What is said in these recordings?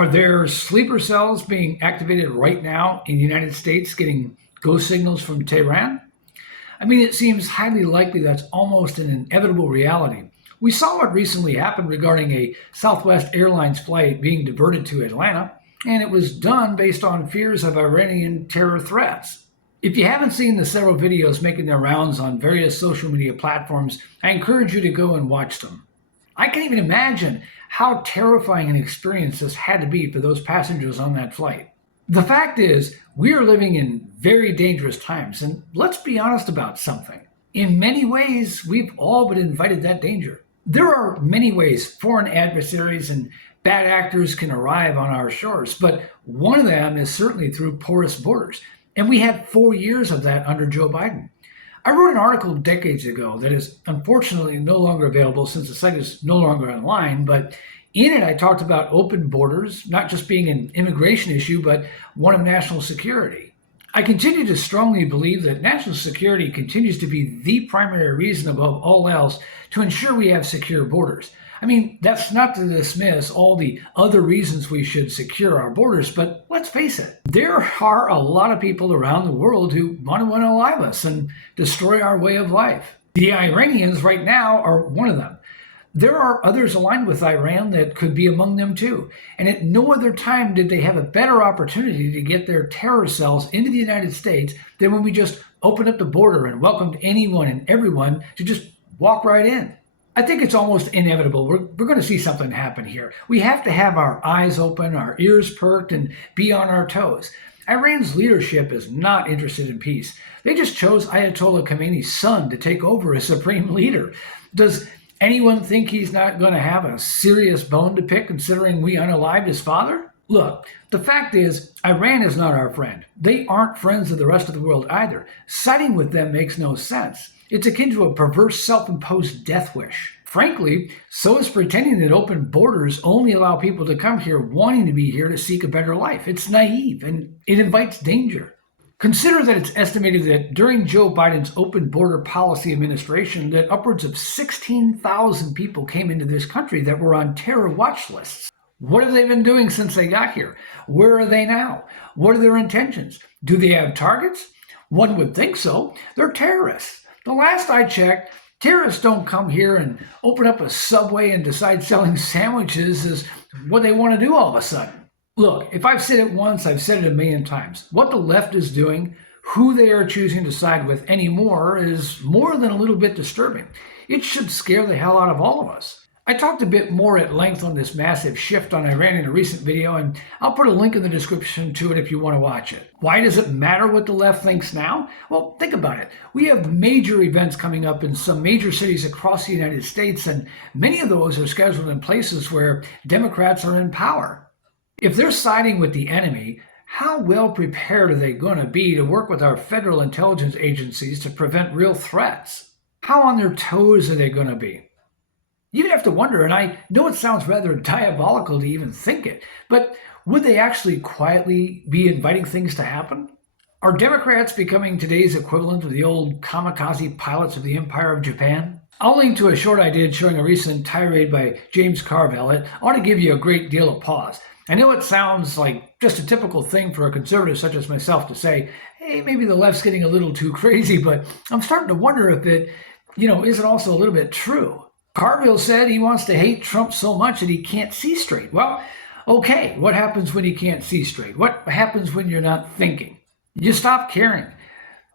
Are there sleeper cells being activated right now in the United States getting ghost signals from Tehran? I mean, it seems highly likely that's almost an inevitable reality. We saw what recently happened regarding a Southwest Airlines flight being diverted to Atlanta, and it was done based on fears of Iranian terror threats. If you haven't seen the several videos making their rounds on various social media platforms, I encourage you to go and watch them. I can even imagine how terrifying an experience this had to be for those passengers on that flight. The fact is, we are living in very dangerous times, and let's be honest about something. In many ways, we've all but invited that danger. There are many ways foreign adversaries and bad actors can arrive on our shores, but one of them is certainly through porous borders. And we had 4 years of that under Joe Biden. I wrote an article decades ago that is unfortunately no longer available since the site is no longer online, but in it I talked about open borders, not just being an immigration issue, but one of national security. I continue to strongly believe that national security continues to be the primary reason above all else to ensure we have secure borders. I mean, that's not to dismiss all the other reasons we should secure our borders, but let's face it, there are a lot of people around the world who want to unalive us and destroy our way of life. The Iranians right now are one of them. There are others aligned with Iran that could be among them too. And at no other time did they have a better opportunity to get their terror cells into the United States than when we just opened up the border and welcomed anyone and everyone to just walk right in. I think it's almost inevitable. We're going to see something happen here. We have to have our eyes open, our ears perked, and be on our toes. Iran's leadership is not interested in peace. They just chose Ayatollah Khamenei's son to take over as supreme leader. Does anyone think he's not going to have a serious bone to pick considering we unalived his father? Look, the fact is, Iran is not our friend. They aren't friends of the rest of the world either. Siding with them makes no sense. It's akin to a perverse self-imposed death wish. Frankly, so is pretending that open borders only allow people to come here wanting to be here to seek a better life. It's naive and it invites danger. Consider that it's estimated that during Joe Biden's open border policy administration that upwards of 16,000 people came into this country that were on terror watch lists. What have they been doing since they got here? Where are they now? What are their intentions? Do they have targets? One would think so. They're terrorists. The last I checked, terrorists don't come here and open up a Subway and decide selling sandwiches is what they want to do all of a sudden. Look, if I've said it once, I've said it a million times. What the left is doing, who they are choosing to side with anymore, is more than a little bit disturbing. It should scare the hell out of all of us. I talked a bit more at length on this massive shift on Iran in a recent video, and I'll put a link in the description to it if you want to watch it. Why does it matter what the left thinks now? Well, think about it. We have major events coming up in some major cities across the United States, and many of those are scheduled in places where Democrats are in power. If they're siding with the enemy, how well prepared are they going to be to work with our federal intelligence agencies to prevent real threats? How on their toes are they going to be? You'd have to wonder, and I know it sounds rather diabolical to even think it, but would they actually quietly be inviting things to happen? Are Democrats becoming today's equivalent of the old kamikaze pilots of the Empire of Japan? I'll link to a short I did showing a recent tirade by James Carville. It ought to give you a great deal of pause. I know it sounds like just a typical thing for a conservative such as myself to say, hey, maybe the left's getting a little too crazy, but I'm starting to wonder if it, isn't also a little bit true. Carville said he wants to hate Trump so much that he can't see straight. Well, okay, what happens when you can't see straight? What happens when you're not thinking? You stop caring.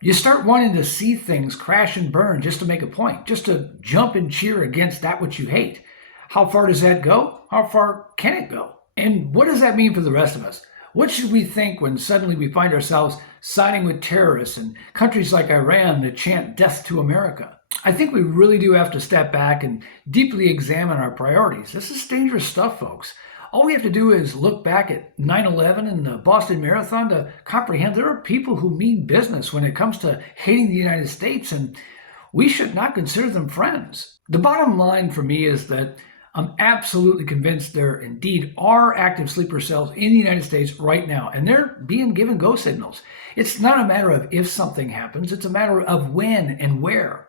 You start wanting to see things crash and burn just to make a point, just to jump and cheer against that which you hate. How far does that go? How far can it go? And what does that mean for the rest of us? What should we think when suddenly we find ourselves siding with terrorists and countries like Iran that chant death to America? I think we really do have to step back and deeply examine our priorities. This is dangerous stuff, folks. All we have to do is look back at 9/11 and the Boston Marathon to comprehend there are people who mean business when it comes to hating the United States, and we should not consider them friends. The bottom line for me is that I'm absolutely convinced there indeed are active sleeper cells in the United States right now, and they're being given go signals. It's not a matter of if something happens, it's a matter of when and where.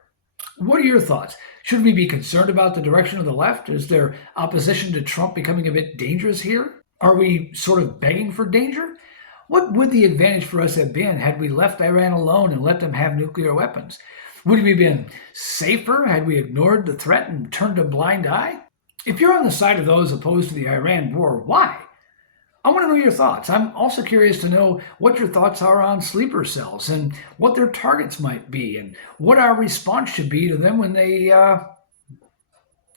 What are your thoughts? Should we be concerned about the direction of the left? Is there opposition to Trump becoming a bit dangerous here? Are we sort of begging for danger? What would the advantage for us have been had we left Iran alone and let them have nuclear weapons? Would we have been safer had we ignored the threat and turned a blind eye? If you're on the side of those opposed to the Iran war, why? I want to know your thoughts. I'm also curious to know what your thoughts are on sleeper cells and what their targets might be and what our response should be to them when they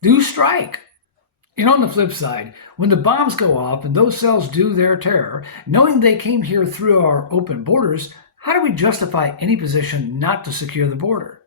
do strike. On the flip side, when the bombs go off and those cells do their terror, knowing they came here through our open borders, how do we justify any position not to secure the border?